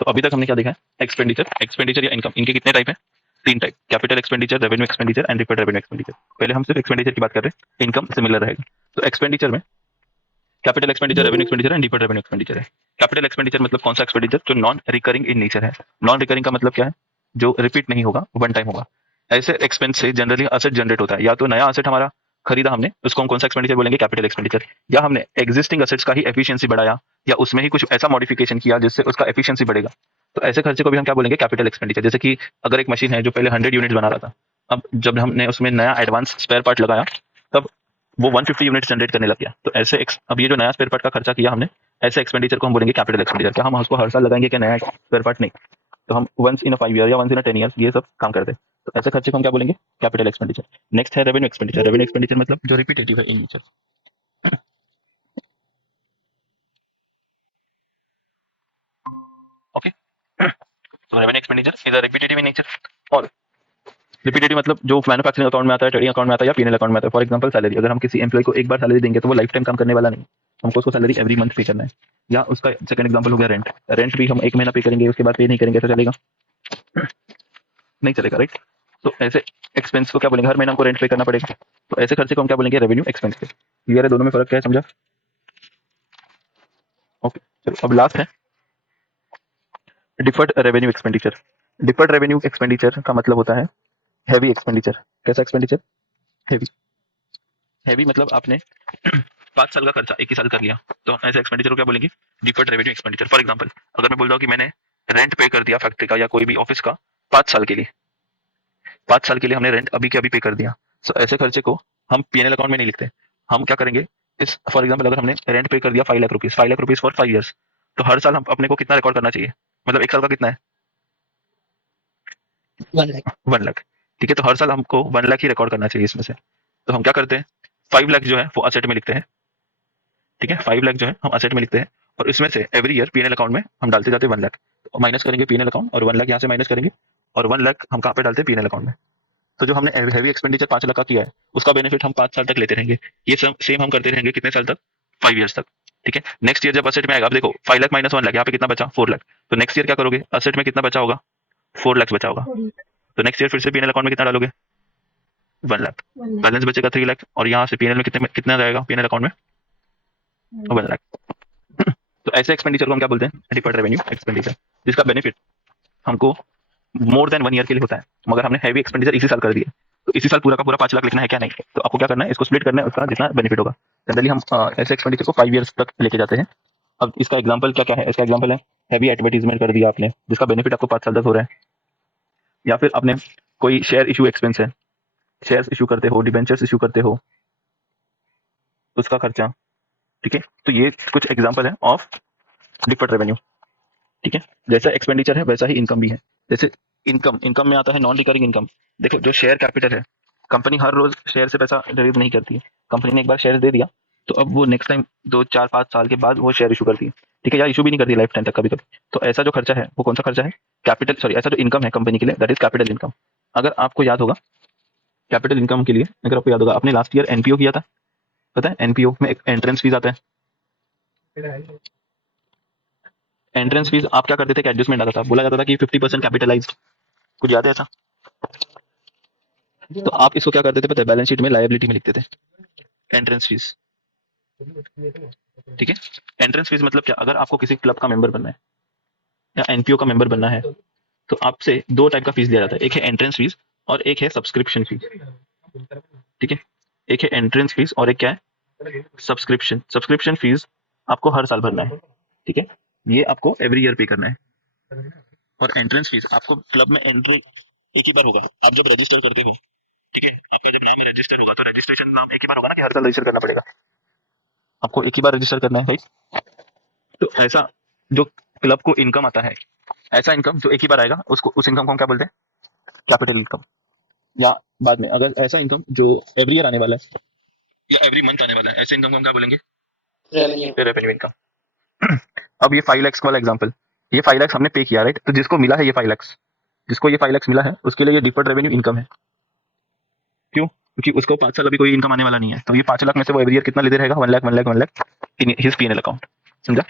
तो अभी तक हमने क्या देखा है, एक्सपेंडिचर या इनकम, इनके कितने टाइप है, 3 type, capital expenditure, revenue expenditure and deferred revenue expenditure. पहले हम सिर्फ एक्सपेंडिचर की बात कर रहे हैं, इनकम सिमिलर रहेगा। तो एक्सपेंडिचर में capital expenditure, revenue expenditure and deferred revenue expenditure है। कैपिटल एक्सपेंडिचर मतलब कौन सा एक्सपेंडिचर, जो नॉन रिकरिंग इन नेचर है। नॉन रिकरिंग का मतलब क्या है, जो रिपीट नहीं होगा, वन टाइम होगा। ऐसे एक्सपेंस से जनरली असेट जनरेट होता है, या तो नया असेट हमारा खरीदा हमने, उसको हम कौन सा एक्सपेंडिचर बोलेंगे, कैपिटल एक्सपेंडिचर, या हमने एग्जिस्टिंग असेट्स का ही एफिशिएंसी बढ़ाया, या उसमें ही कुछ ऐसा मॉडिफिकेशन किया जिससे उसका एफिशिएंसी बढ़ेगा, तो ऐसे खर्चे को भी हम क्या बोलेंगे, कैपिटल एक्सपेंडिचर। जैसे कि अगर एक मशीन है जो पहले 100 यूनिट बना रहा था, अब जब हमने उसमें नया एडवांस स्पेयर पार्ट लगाया, तब वो 150 यूनिट जनरेट करने लग गया। तो ऐसे अब ये जो नया स्पेयर पार्ट का खर्चा किया हमने, ऐसे एक्सपेंडिचर को हम बोलेंगे कैपिटल एक्सपेंडिचर। क्या हम उसको हर साल लगाएंगे क्या नया स्पेयर पार्ट, नहीं। तो हम वंस इन अ 5 ईयर या वंस इन अ 10 ईयर्स ये सब काम करते हैं। तो ऐसे खर्चे को हम क्या बोलेंगे, कैपिटल एक्सपेंडिचर। नेक्स्ट है रेवेन्यू एक्सपेंडिचर। रेवेन्यू एक्सपेंडिचर मतलब जो रिपीटेटिव है इन नेचर। ओके, तो revenue expenditure is a repetitive in nature. और रिपीटेटिव मतलब जो मैन्युफैक्चरिंग अकाउंट में आता है, ट्रेडिंग अकाउंट में आता है, या पीएनएल अकाउंट में आता है। फॉर एग्जांपल सैलरी, अगर हम किसी एम्प्लॉय को एक बार सैलरी देंगे तो वो लाइफ टाइम काम करने वाला नहीं, हमको उसको सैलरी एवरी मंथ पे करना है। या उसका सेकंड एग्जांपल हो गया रेंट। रेंट भी हम एक महीना पे करेंगे, उसके बाद पे नहीं करेंगे, ऐसा चलेगा, नहीं चलेगा, राइट। तो ऐसे एक्सपेंस को क्या बोलेंगे, हर महीने हमको रेंट पे करना पड़ेगा। तो ऐसे खर्चे को हम क्या बोलेंगे, रेवेन्यू एक्सपेंस पे। क्लियर है, दोनों में फर्क क्या है, समझा। ओके, चलो अब लास्ट है deferred revenue expenditure. Deferred revenue expenditure का मतलब होता है हैवी एक्सपेंडिचर। कैसा एक्सपेंडिचर, हैवी। हैवी मतलब आपने 5 साल का खर्चा एक ही साल कर लिया, तो ऐसे एक्सपेंडिचर को क्या बोलेंगे, deferred revenue expenditure. For example अगर मैं बोल रहा हूँ कि मैंने रेंट पे कर दिया फैक्ट्री का या कोई भी ऑफिस का 5 साल के लिए, 5 साल के लिए हमने रेंट अभी के अभी पे कर दिया। सो ऐसे खर्चे को हम पीएनएल अकाउंट में नहीं लिखते, हम क्या करेंगे, इस फॉर एग्जाम्पल अगर हमने रेंट पे कर दिया 5 lakh rupees, 5 lakh rupees for 5 years, तो हर साल हम अपने को कितना रिकॉर्ड करना चाहिए, मतलब एक साल का कितना है, 1 लाख। 1 लाख। ठीक है, तो हर साल हमको 1 लाख ही रिकॉर्ड करना चाहिए इसमें से। तो हम क्या करते हैं, 5 लाख जो है वो असेट में लिखते हैं। ठीक है, 5 लाख जो है हम असेट में लिखते हैं, और इसमें से एवरी ईयर पीएनएल अकाउंट में हम डालते जाते 1 लाख। तो माइनस करेंगे पीएनएल अकाउंट, और 1 लाख यहाँ से माइनस करेंगे, और 1 लाख हम कहाँ पे डालते हैं, पीएनएल अकाउंट में। तो जो हमने हैवी एक्सपेंडिचर 5 लाख का किया है, उसका बेनिफिट हम 5 साल तक लेते रहेंगे। ये सेम हम करते रहेंगे कितने साल तक, 5 ईयर्स तक। ठीक है, नेक्स्ट ईयर जब असेट में आएगा, अब देखो 5 लाख माइनस 1 लाख, यहाँ पे कितना बचा, 4 लाख। तो नेक्स्ट ईयर क्या करोगे, असेट में कितना बचा होगा, 4 लाख बचा होगा। तो नेक्स्ट ईयर फिर से पीएनएल अकाउंट में कितना डालोगे, 1 लाख। 1 लाख। बैलेंस बचेगा 3 लाख, और यहाँ से पीएनएल में कितना जाएगा, पीएनएल अकाउंट में 1 लाख। तो ऐसे एक्सपेंडिचर को हम क्या बोलते हैं, डिफर्ड रेवेन्यू एक्सपेंडिचर, जिसका बेनिफिट हमको मोर देन 1 ईयर के लिए होता है। मगर हमने हैवी एक्सपेंडिचर इसी साल कर दिया, तो इसी साल पूरा का पूरा 5 लाख लिखना है क्या, नहीं। तो आपको क्या करना है, इसको स्प्लिट करना है, उसका जितना बेनिफिट होगा। जनरली हम ऐसे एक्सपेंडिचर को 5 ईयर्स तक लेके जाते हैं। अब इसका एग्जांपल क्या क्या है, इसका एग्जांपल है हैवी एडवर्टीजमेंट कर दिया आपने, जिसका बेनिफिट आपको 5 साल तक हो रहा है। या फिर आपने कोई शेयर इशू एक्सपेंस है, शेयर्स इशू करते हो, डिबेंचर्स इशू करते हो, उसका खर्चा। ठीक है, तो ये कुछ एग्जाम्पल है ऑफ डिफर्ड रेवेन्यू। ठीक है, जैसा एक्सपेंडिचर है वैसा ही इनकम भी है। जैसे इनकम, इनकम में आता है नॉन रिकरिंग इनकम। देखो जो शेयर कैपिटल है, कंपनी हर रोज शेयर से पैसा रिलीज नहीं करती है। कंपनी ने एक बार शेयर दे दिया, तो अब वो नेक्स्ट टाइम 2 4 5 साल के बाद वो शेयर इशू करती है। ठीक है, या इशू भी नहीं करती लाइफ टाइम तक कभी कभी। तो ऐसा जो खर्चा है वो कौन सा खर्चा है, कैपिटल, सॉरी, ऐसा जो इनकम है कंपनी के लिए, दैट इज कैपिटल इनकम। अगर आपको याद होगा, कैपिटल इनकम के लिए अगर आपको याद होगा, आपने लास्ट ईयर एनपीओ किया था, पता है एनपीओ में एक एंट्रेंस फीस आता है। एंट्रेंस फीस आप क्या करते थे कि एडजस्टमेंट आता था, बोला जाता था कि 50% कैपिटलाइज्ड, कुछ याद है ऐसा। तो आप इसको क्या करते थे पता है, बैलेंस शीट में लायबिलिटी में लिखते थे, एंट्रेंस फीस। ठीक है, एंट्रेंस फीस मतलब क्या, अगर आपको किसी क्लब का मेंबर बनना है या एनपीओ का मेंबर बनना है, तो आपसे 2 टाइप का फीस दिया जाता है, एक है एंट्रेंस फीस और एक है सब्सक्रिप्शन फीस। ठीक है, एक है एंट्रेंस फीस और एक क्या है, सब्सक्रिप्शन। सब्सक्रिप्शन फीस आपको हर साल भरना है। ठीक है, ये आपको एवरी ईयर पे करना है। और एंट्रेंस फीस आपको क्लब में एंट्री एक ही बार होगा, आप जब रजिस्टर करते हो। ठीक है, आपका जब नाम रजिस्टर होगा, तो रजिस्ट्रेशन नाम एक ही बार होगा ना, कि हर साल रजिस्टर करना पड़ेगा, आपको एक ही बार रजिस्टर करना है, राइट। तो ऐसा जो क्लब को इनकम आता है, ऐसा इनकम जो एक ही बार आएगा, उसको, उस इनकम को हम क्या बोलते हैं, कैपिटल इनकम। या बाद में अगर ऐसा इनकम जो एवरी ईयर आने वाला है या एवरी मंथ आने वाला है, ऐसे इनकम को हम क्या बोलेंगे, रेवेन्यू। Revenue income. अब ये 5 लाख वाला एग्जाम्पल, ये 5 लाख हमने पे किया, राइट। तो जिसको मिला है ये 5 लाख, जिसको ये 5 लाख मिला है, उसके लिए ये डिफर्ड रेवेन्यू इनकम है। क्यों, क्योंकि उसको 5 साल अभी कोई इनकम आने वाला नहीं है, तो ये 5 लाख में से वो एवरी ईयर कितना लेते रहेगा, 1 lakh 1 lakh 1 lakh in his PNL account, समझा।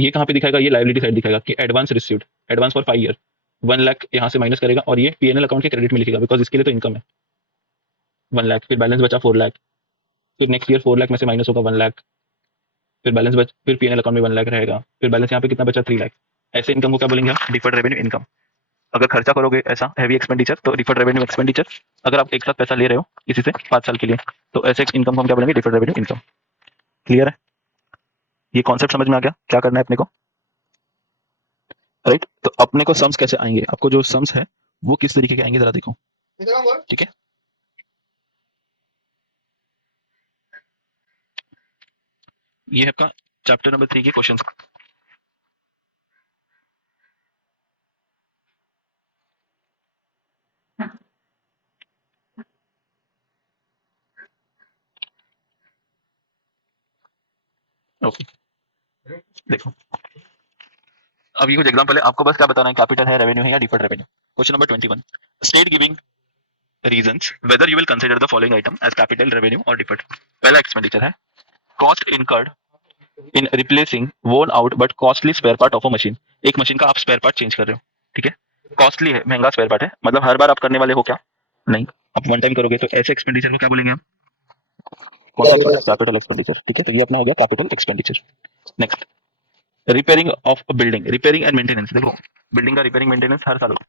ये कहाँ पे दिखाएगा, ये लायबिलिटी साइड दिखाएगा कि advance received, advance for 5 year 1 lakh यहाँ से माइनस करेगा और ये पीएनएल अकाउंट के क्रेडिट में लिखेगा, बिकॉज इसके लिए तो इनकम है 1 लाख, फिर बैलेंस बचा 4 लाख, फिर नेक्स्ट ईयर 4 लाख में से माइनस होगा 1 लाख, फिर बैलेंस बच, फिर पीएनएल अकाउंट में 1 लाख रहेगा, फिर बैलेंस यहाँ पे कितना बचा 3 लाख। ऐसे इनकम को क्या बोलेंगे हम, डिफर्ड रेवेन्यू इनकम। अगर खर्चा करोगे ऐसा हैवी एक्सपेंडिचर तो डिफर्ड रेवेन्यू एक्सपेंडिचर। अगर आप एक साथ पैसा ले रहे हो किसी से 5 साल के लिए तो ऐसे इनकम को हम क्या बोलेंगे, डिफर्ड रेवेन्यू इनकम। क्लियर है, ये कॉन्सेप्ट समझ में आ गया क्या करना है अपने को, राइट। तो अपने को सम्स कैसे आएंगे, आपको जो सम्स है वो किस तरीके के आएंगे जरा देखो, ठीक है। ये है आपका चैप्टर नंबर 3 के क्वेश्चन। ओके देखो, अब ये कुछ एग्जांपल है, आपको बस क्या बताना है, कैपिटल है, रेवेन्यू है या deferred revenue. Question number 21, state giving reasons whether you will consider the following item as capital, revenue और डिफर्ड। पहला एक्सपेंडिचर है cost incurred in replacing worn out but costly spare part of a machine. एक machine का आप spare part change कर रहे हो, ठीक है, कॉस्टली है, महंगा स्पेयर पार्ट है, मतलब हर बार आप करने वाले हो क्या, नहीं, आप वन टाइम करोगे, तो ऐसे एक्सपेंडिचर को क्या बोलेंगे हम, कैपिटल एक्सपेंडिचर, ठीक है। तो ये अपना हो गया capital expenditure. Next, repairing of building, repairing and maintenance. देखो बिल्डिंग का रिपेयरिंग मेंटेनेंस हर साल होगा,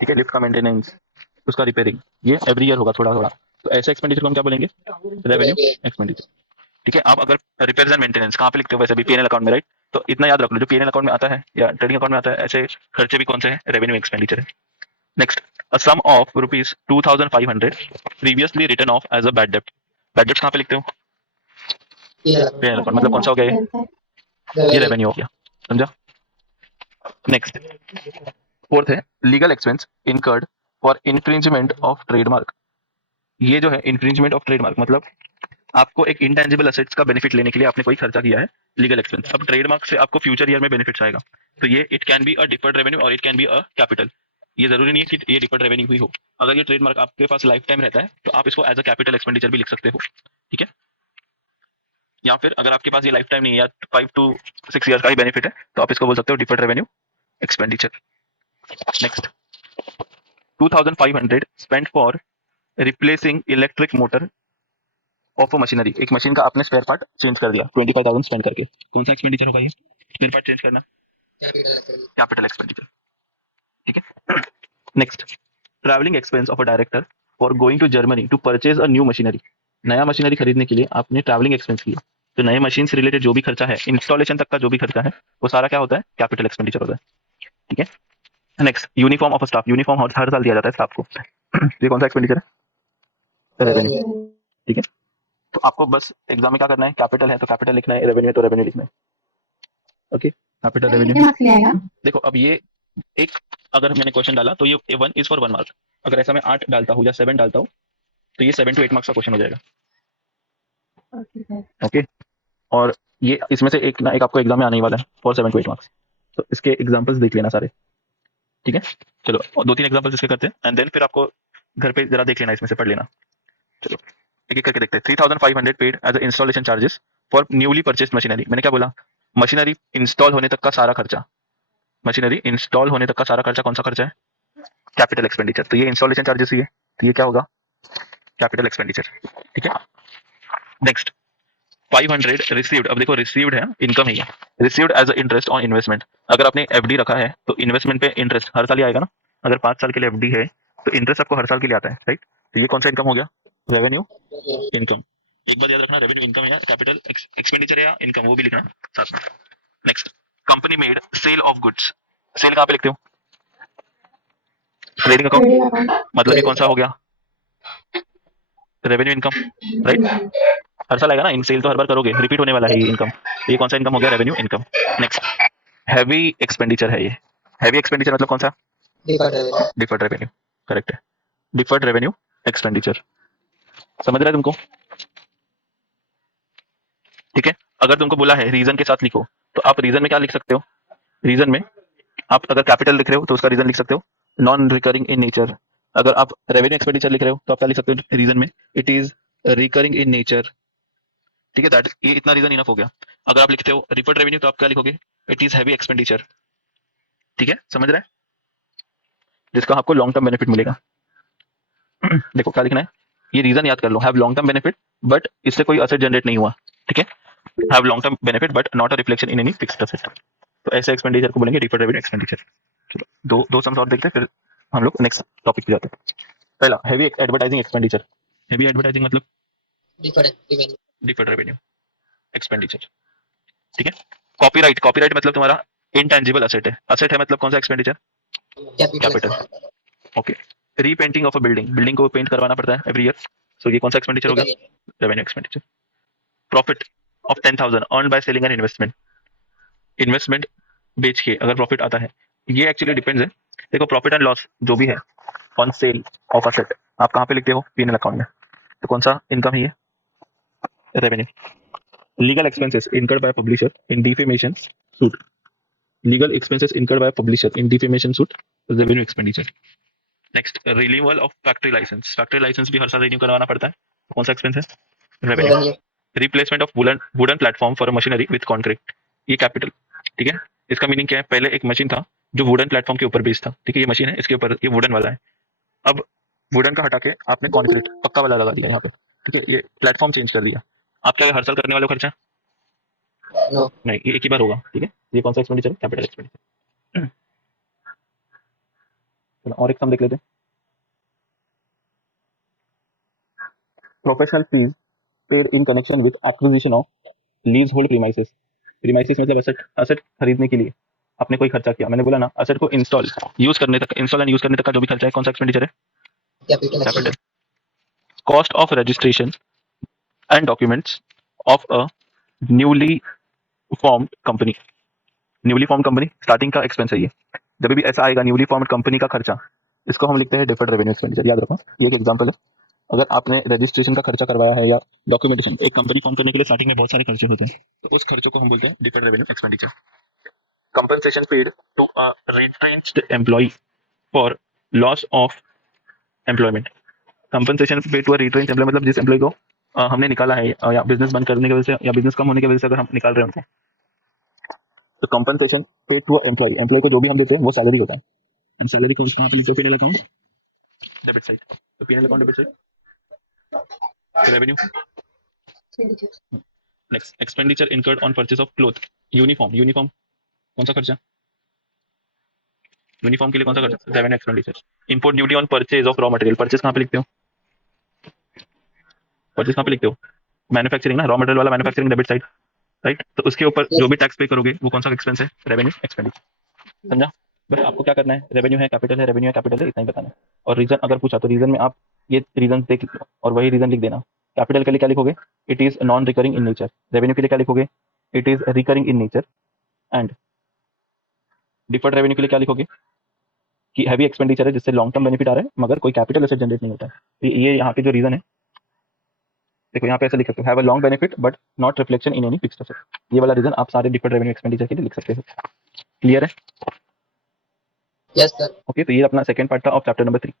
ठीक है, लिफ्ट का मेंटेनेंस, उसका रिपेयरिंग, ये एवरी ईयर होगा थोड़ा थोड़ा। तो ऐसे एक्सपेंडिचर को हम क्या बोलेंगे, रेवेन्यू एक्सपेंडिचर, ठीक है। आप अगर रिपेयर्स एंड मेंटेनेंस कहाँ पे लिखते हो, वैसे भी पीएनएल अकाउंट में, राइट। तो इतना याद रख लो, जो पीएनएल अकाउंट में आता है या ट्रेडिंग अकाउंट में आता है, ऐसे खर्चे भी कौन से हैं, रेवेन्यू एक्सपेंडिचर है। Next, a sum of rupees 2500 previously written off as a bad डेब्ट। बैड डेब्ट कहाँ पे लिखते हो, पीएनएल अकाउंट, मतलब कौन सा हो गया ये रेवेन्यू हो गया, समझा। नेक्स्ट, फोर्थ है legal expense incurred for infringement of trademark. ये जो है इन्फ्रिंजमेंट ऑफ ट्रेडमार्क, मतलब आपको एक इंटेंजिबल असेट्स का बेनिफिट लेने के लिए आपने कोई खर्चा किया है, लीगल एक्सपेंस। अब ट्रेडमार्क से आपको फ्यूचर ईयर में बेनिफिट्स आएगा, तो ये it can be a deferred revenue और it can be a capital. ये जरूरी नहीं है कि ये डिफर्ड रेवेन्यू ही हो, अगर ये ट्रेडमार्क आपके पास लाइफ टाइम रहता है तो आप इसको एज अ कैपिटल एक्सपेंडिचर भी लिख सकते हो, ठीक है। या फिर अगर आपके पास ये लाइफ टाइम नहीं है या 5 to 6 ईयर का ही बेनिफिट है तो आप इसको बोल सकते हो deferred revenue expenditure. Next, 2500 spend for replacing electric motor of a machinery. एक मशीन का आपने स्पेयर पार्ट चेंज कर दिया 25,000 स्पेंड करके, कौन सा एक्सपेंडिचर होगा ये, स्पेयर पार्ट चेंज करना, कैपिटल एक्सपेंडिचर, ठीक है। Next, travelling expense of a director for going to Germany to purchase a new machinery. नया मशीनरी खरीदने के लिए आपने ट्रैवलिंग एक्सपेंस किया, तो नए मशीन से रिलेटेड जो भी खर्चा है, इंस्टॉलेशन तक का जो भी खर्चा है, वो सारा क्या होता है, कैपिटल एक्सपेंडिचर होता है, ठीक है। Next, uniform of staff, uniform हर साल दिया जाता है स्टाफ को, ये कौन सा एक्सपेंडिचर है, रेवेन्यू, ठीक है। तो आपको बस एग्जाम में क्या करना है, कैपिटल है तो कैपिटल लिखना है, रेवेन्यू है तो रेवेन्यू लिखना है, ओके, कैपिटल रेवेन्यू। देखो अब ये एक, अगर मैंने क्वेश्चन डाला तो ये 1 इज फॉर 1 मार्क, अगर ऐसा मैं 8 डालता हूँ या 7 डालता हूँ तो ये 7 to 8 मार्क्स का क्वेश्चन हो जाएगा, ओके। और ये इसमें से एक ना एक आपको एग्जाम में आने ही वाला है फॉर 7 to 8 मार्क्स, तो इसके एग्जाम्पल्स देख लेना सारे, ठीक है। चलो और 2-3 एग्जाम्पल्स इसके करते हैं एंड देन फिर आपको घर पे जरा देख लेना, इसमें से पढ़ लेना। चलो एक एक करके देखते हैं। 3500 paid as installation charges for newly purchased machinery. मैंने क्या बोला, मशीनरी इंस्टॉल होने तक का सारा खर्चा, मशीनरी इंस्टॉल होने तक का सारा खर्चा कौन सा खर्चा है, कैपिटल एक्सपेंडिचर। तो ये इंस्टॉलेशन चार्जेस ही है, तो ये क्या होगा, कैपिटल एक्सपेंडिचर, ठीक है। नेक्स्ट, 500 रिसीव्ड, अब देखो रिसीव्ड है, इनकम ही है, received as interest on investment. अगर आपने एफडी रखा है तो इन्वेस्टमेंट पे इंटरेस्ट हर साल ही आएगा ना, अगर 5 साल के लिए एफडी है तो इंटरेस्ट आपको हर साल के लिए आता है, राइट। तो ये कौन सा इनकम हो गया, रेवेन्यू इनकम। एक बात याद रखना, रेवेन्यू इनकम है या कैपिटल एक्सपेंडिचर है या इनकम, वो भी लिखना साथ में। Next, company made sale of goods, sale कहाँ पे लिखते हो, ट्रेडिंग अकाउंट, मतलब ये कौन सा हो गया, रेवेन्यू इनकम, राइट। हर साल आएगा ना, इन सेल तो हर बार करोगे, रिपीट होने वाला है ये इनकम, ये कौन सा इनकम हो गया, revenue income. Next, heavy expenditure है ये, हैवी एक्सपेंडिचर मतलब कौन सा, डिफर्ड रेवेन्यू, करेक्ट है, डिफर्ड रेवेन्यू एक्सपेंडिचर, समझ रहा है तुमको, ठीक है। अगर तुमको बोला है रीजन के साथ लिखो, तो आप रीजन में क्या लिख सकते हो, रीजन में आप अगर कैपिटल लिख रहे हो तो उसका रीजन लिख सकते हो नॉन रिकरिंग इन नेचर। अगर आप रेवेन्यू एक्सपेंडिचर लिख रहे हो तो आप क्या लिख सकते हो रीजन में, it is recurring in nature, ठीक है। दैट ये इतना रीजन इनफ हो गया। अगर आप लिखते हो रिफर्ड रेवेन्यू तो आप क्या लिखोगे, इट इज हैवी एक्सपेंडिचर, ठीक है, समझ रहे हैं, जिसका आपको लॉन्ग टर्म बेनिफिट मिलेगा। देखो क्या लिखना है, ये रीजन याद कर लो, have long term benefit but इससे कोई असेट जनरेट नहीं हुआ, ठीक है, have long term benefit but not a reflection in any fixed asset. तो ऐसे एक्सपेंडिचर को बोलेंगे डिफर्ड रेवेन्यू एक्सपेंडिचर। चलो दो दो सम्स और देखते हैं, फिर हम लोग नेक्स्ट टॉपिक पे जाते हैं। पहला heavy advertising expenditure. Heavy advertising मतलब डिफर्ड रेवेन्यू एक्सपेंडिचर, ठीक है। कॉपीराइट, कॉपीराइट मतलब तुम्हारा इनटेंजिबल असेट है, असेट है मतलब कौन सा expenditure, capital, okay. Repainting of a building, building को पेंट करवाना पड़ता है एवरी ईयर, सो ये कौन सा एक्सपेंडिचर हो गया, revenue expenditure. Profit of 10,000 earn by selling an investment, investment बेच के अगर प्रॉफिट आता है, ये एक्चुअली डिपेंड्स है। देखो प्रॉफिट एंड लॉस जो भी है ऑन सेल ऑफ असेट आप कहाँ पे लिखते हो, पीएनएल अकाउंट में, तो कौन सा इनकम है ये, revenue. Legal expenses incurred by publisher in defamation suit, legal expenses incurred by publisher in defamation suit, revenue expenditure. Next renewal of factory licence, factory licence भी हर साल रिन्यू करवाना पड़ता है, तो कौन सा एक्सपेंस है, revenue. Replacement of wooden platform for machinery with concrete, ये कैपिटल, ठीक है। इसका मीनिंग क्या है, पहले एक मशीन था जो वुडन प्लेटफॉर्म के ऊपर बेस्ड था, ठीक है, ये मशीन है इसके ऊपर ये वुडन वाला है, अब वुडन का हटा के आपने कॉन्क्रीट पक्का वाला लगा दिया यहाँ पे, ठीक है, ये प्लेटफॉर्म चेंज कर दिया। आप क्या हर साल करने वाले हो खर्चा, नहीं, ये एक ही बार होगा, ठीक है, ये कौन सा एक्सपेंडिचर, कैपिटल एक्सपेंडिचर। चलो और एक सम देख लेते हैं, professional fees paid in connection with acquisition of lease hold premises, premises मतलब असेट, असेट खरीदने के लिए आपने कोई खर्चा किया, मैंने बोला ना असेट को इंस्टॉल यूज करने तक, इंस्टॉल एंड यूज करने तक का जो भी खर्चा है कौन सा एक्सपेंडिचर है, capital. Cost of registration and documents of a newly formed company, newly form company starting का एक्सपेंस है ये, जब भी ऐसा आएगा न्यूली फॉर्म्ड कंपनी का खर्चा, इसको हम लिखते हैं डिफर्ड रेवेन्यू एक्सपेंडिचर, याद रखो, ये एक एग्जांपल है। अगर आपने रजिस्ट्रेशन का खर्चा करवाया है या डॉक्यूमेंटेशन, एक कंपनी फॉर्म करने के लिए स्टार्टिंग में बहुत सारे खर्चे होते हैं, तो उस खर्चों को हम बोलते हैं deferred revenue expenditure. Compensation paid to a retrenched employee for loss of employment, compensation paid to a retrenched employee मतलब जिस एम्प्लॉय को हमने निकाला है या बिजनेस बंद करने की वजह से या बिजनेस कम होने की वजह से अगर हम निकाल रहे हैं उनको, तो compensation paid to employ, employ को जो भी हम देते हैं वो सैलरी होता है, एंड सैलरी को कहाँ पे लिखते हो, पीएनएल अकाउंट डेबिट साइड, तो PNL account debit side revenue. Next expenditure incurred on purchase of cloth, uniform, uniform कौन सा खर्चा, यूनिफॉर्म के लिए कौन सा खर्चा, revenue expenditure. Import duty on purchase of raw material, purchase कहाँ पे लिखते हो, परचेज कहाँ पे लिखते हो, मैन्युफैक्चरिंग ना, रॉ मटेरियल वाला मैन्युफैक्चरिंग डेबिट साइड, राइट, तो उसके ऊपर जो भी टैक्स पे करोगे वो कौन सा एक्सपेंस है, रेवेन्यू एक्सपेंडिचर, समझा। बस आपको क्या करना है, रेवेन्यू है कैपिटल है, रेवेन्यू है कैपिटल है, इतना ही बताना है। और रीजन अगर पूछा तो रीजन में आप ये रीजन देख लो और वही रीजन लिख देना। कैपिटल के लिए क्या लिखोगे, it is non recurring in nature, revenue के लिए क्या लिखोगे, it is recurring in nature, and deferred revenue के लिए क्या लिखोगे कि हैवी एक्सपेंडिचर है जिससे लॉन्ग टर्म बेनिफिट आ रहा है मगर कोई कैपिटल एसेट जनरेट नहीं होता है। ये यहाँ पे जो रीजन है, देखो यहाँ पे ऐसा लिख सकते हो, have a long benefit but not reflection in any fixed asset, ये वाला रीजन आप सारे डिफर्ड रेवेन्यू एक्सपेंडिचर के लिए लिख सकते हो। क्लियर है, यस सर। ओके, तो ये अपना सेकंड पार्ट था ऑफ चैप्टर नंबर 3।